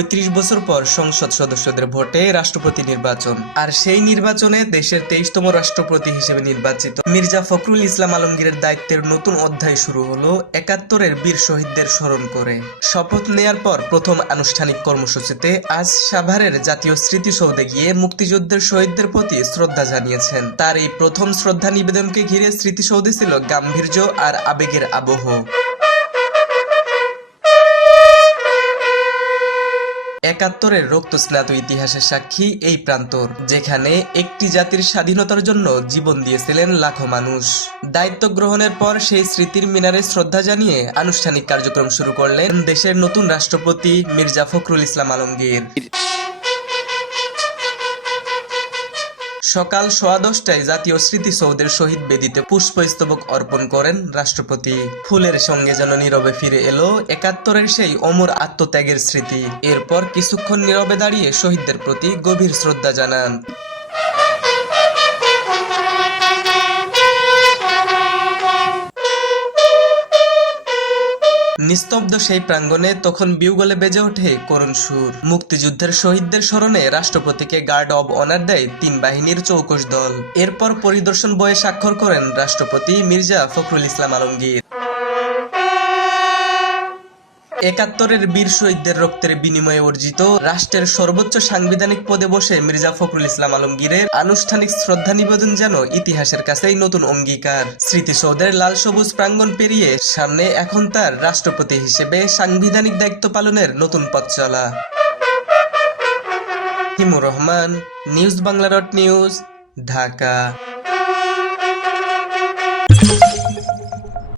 ৩৫ বছর পর সংসদ সদস্যদের ভোটে রাষ্ট্রপতি নির্বাচন। আর সেই নির্বাচনে দেশের ২৩তম রাষ্ট্রপতি হিসেবে নির্বাচিত মির্জা ফখরুল ইসলাম আলমগীরের দায়িত্বের নতুন অধ্যায় শুরু হলো ৭১-এর বীর শহীদদের স্মরণ করে। শপথ নেয়ার পর প্রথম আনুষ্ঠানিক কর্মসূচিতে আজ সাভারের জাতীয় স্মৃতিসৌধে গিয়ে মুক্তিযুদ্ধের শহীদদের প্রতি শ্রদ্ধা জানিয়েছেন। তার এই প্রথম শ্রদ্ধা নিবেদনকে ঘিরে স্মৃতিসৌধে ছিল গাম্ভীর্য আর আবেগের আবহ। ৭১-এর রক্তস্নাত ইতিহাসের সাক্ষী এই প্রান্তর, যেখানে একটি জাতির স্বাধীনতার জন্য জীবন দিয়েছিলেন লাখো মানুষ। দায়িত্ব গ্রহণের পর সেই স্মৃতির মিনারে শ্রদ্ধা জানিয়ে আনুষ্ঠানিক কার্যক্রম শুরু করলেন দেশের নতুন রাষ্ট্রপতি মির্জা ফখরুল ইসলাম আলমগীর। সকাল 10:15টায় জাতীয় স্মৃতিসৌধের শহীদ বেদিতে পুষ্পস্তবক অর্পণ করেন রাষ্ট্রপতি। ফুলের সঙ্গে যেন নীরবে ফিরে এলো ৭১-এর সেই অমর আত্মত্যাগের স্মৃতি। এরপর কিছুক্ষণ নীরবে দাঁড়িয়ে শহীদদের প্রতি গভীর শ্রদ্ধা জানান। নিস্তব্ধ সেই প্রাঙ্গণে তখন বিউগলে বেজে ওঠে করুণ সুর। মুক্তিযুদ্ধের শহীদদের স্মরণে রাষ্ট্রপতিকে গার্ড অব অনার দেয় ৩ বাহিনীর চৌকস দল। এরপর পরিদর্শন বইয়ে স্বাক্ষর করেন রাষ্ট্রপতি মির্জা ফখরুল ইসলাম আলমগীর। ৭১-এর বীর শহীদদের রক্তের বিনিময়ে অর্জিত রাষ্ট্রের সর্বোচ্চ সাংবিধানিক পদে বসে মির্জা ফখরুল ইসলাম আলমগীরের আনুষ্ঠানিক শ্রদ্ধা নিবেদন যেন ইতিহাসের কাছেই নতুন অঙ্গীকার। স্মৃতিসৌধের লাল সবুজ প্রাঙ্গণ পেরিয়ে সামনে এখন তার রাষ্ট্রপতি হিসেবে সাংবিধানিক দায়িত্ব পালনের নতুন পথ চলা। হিমুর রহমান, নিউজ বাংলা.নিউজ, ঢাকা।